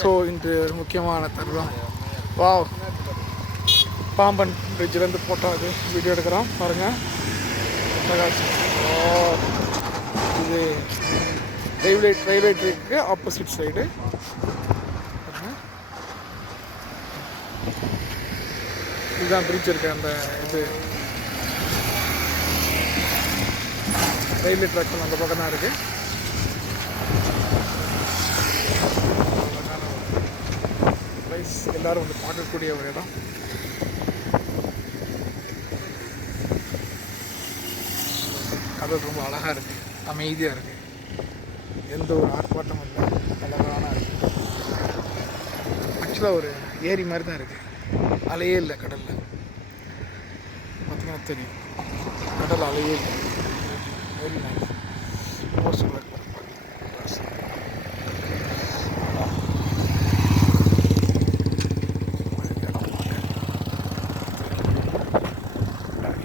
So இன்று முக்கியமான தருணம். வாவ், பாம்பன் பிரிட்ஜிலேருந்து போட்டோ அது வீடியோ எடுக்கிறோம் பாருங்கள். பிரகாஷ், இது ரயில்வே ட்ராக்கு ஆப்போசிட் சைடு. இதுதான் பிரிட்ஜ் இருக்கு. அந்த இது ரயில்வே ட்ராக் அந்த பக்கம் தான் இருக்குது. ப்ளேஸ் எல்லோரும் வந்து பார்க்கக்கூடிய ஒரு இடம். கடல் ரொம்ப அழகாக இருக்குது, அமைதியாக இருக்குது, எந்த ஒரு ஆர்ப்பாட்டமும் இல்லை, அழகான இருக்குது. ஆக்சுவலாக ஒரு ஏரி மாதிரி தான் இருக்குது, அலையே இல்லை கடலில். பார்த்தீங்கன்னா தெரியும், கடல் அலையே இல்லை. Very nice. Most welcome.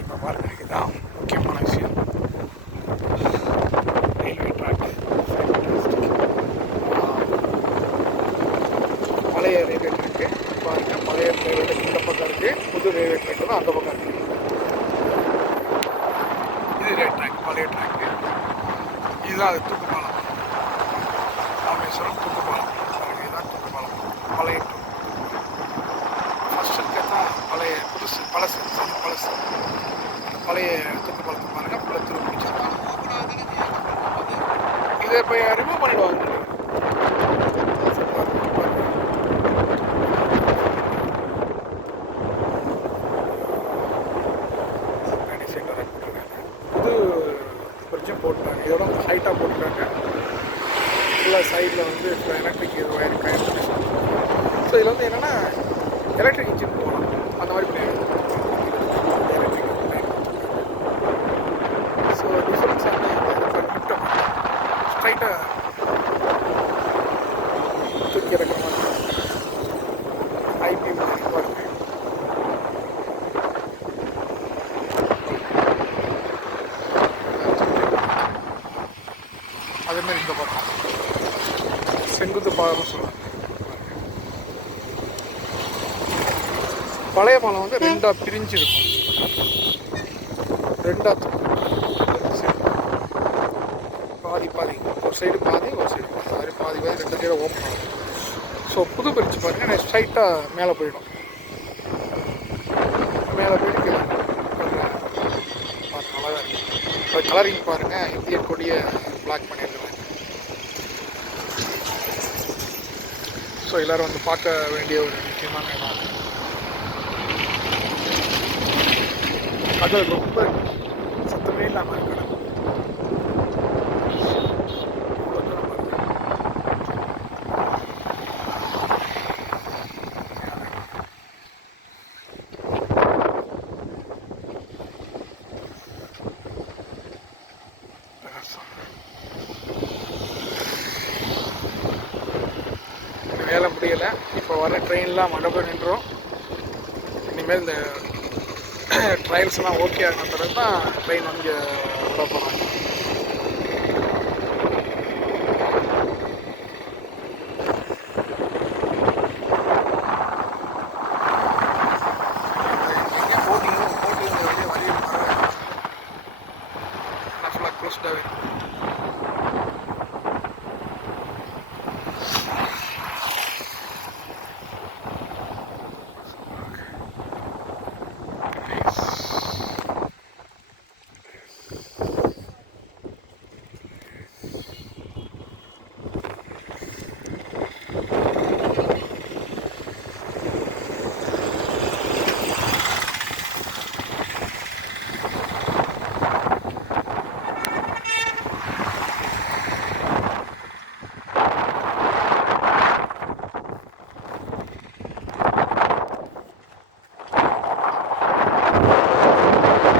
இப்போ பாருங்க, இதுதான் முக்கியமான விஷயம். ரயில்வே ட்ராக், பழைய ரயில்வே ட்ராக்கு பாருங்க. பழைய ரயில்வே ட்ராக் இந்த பக்கம் இருக்குது, புது ரயில்வே ட்ராக் தான் அந்த பக்கம் இருக்குது. இது ரயில்வே ட்ராக், பழைய ட்ராக்கு. இதுதான் அது தூக்குப்பாலம், ராமேஸ்வரம் தூக்குப்பாலம். இதுதான் தூக்குப்பாலம், பழைய ஃபஸ்ட் இருக்கிறது பழைய, புதுசு பழசு பழசு. பழைய தூக்குப்பாலத்தை பாருங்கள், ஃபுல்லாக திரும்ப பிடிச்சிருக்காங்க. இதை இப்போ ரிமூவ் பண்ணிவிடுவாங்க. புது பிரிட்ஜும் போட்டுருக்காங்க, இதோட ஹைட்டாக போட்டுருக்காங்க. ஃபுல்லாக சைடில் வந்து எலக்ட்ரிக் இது ஒயர் கனெக்ட். ஸோ இதில் வந்து என்னென்னா எலக்ட்ரிக் இன்ஜின் போகலாம், அந்த மாதிரி கிடையாது. எலக்ட்ரிக் ஸோ டிஃப்ரென்ஸ் வந்து ஸ்ட்ரைட்டாக தூக்கி இறக்குற மாதிரி ஐபி மாதிரி இருக்குது. அதேமாதிரி இந்த பக்கம் செங்குத்து பாலம்னு சொல்லுவாங்க. பழைய பாலம் வந்து ரெண்டாக பிரிஞ்சு இருக்கும், ரெண்டாக பாதி பாதி, ஒரு சைடு பாதி ஒரு சைடு பாதி, பாதி பாதி ரெண்டு சைடு ஓப்பன் ஆகும். ஸோ புது பிரிட்ஜ் பாருங்கள், ஸ்ட்ரைட்டாக மேலே போயிடும். மேலே போயிட்டு பாருங்கள், அழகாக இருக்குது. கலரிங் பாருங்கள், இந்திய கொடியை பிளாக் பண்ணியிருக்காங்க. ஸோ எல்லோரும் வந்து பார்க்க வேண்டிய ஒரு முக்கியமான இடம். கடல் ரொம்ப சத்தமே இல்லாமல் இருக்கு. வேலை முடியலை, இப்போ வர ட்ரெயின்லாம் மண்டபம் நின்றோம். இனிமேல் இந்த ட்ரையல்ஸ்லாம் ஓகே ஆன பிறகு தான் ட்ரெயின் வந்து விட போகிறாங்க.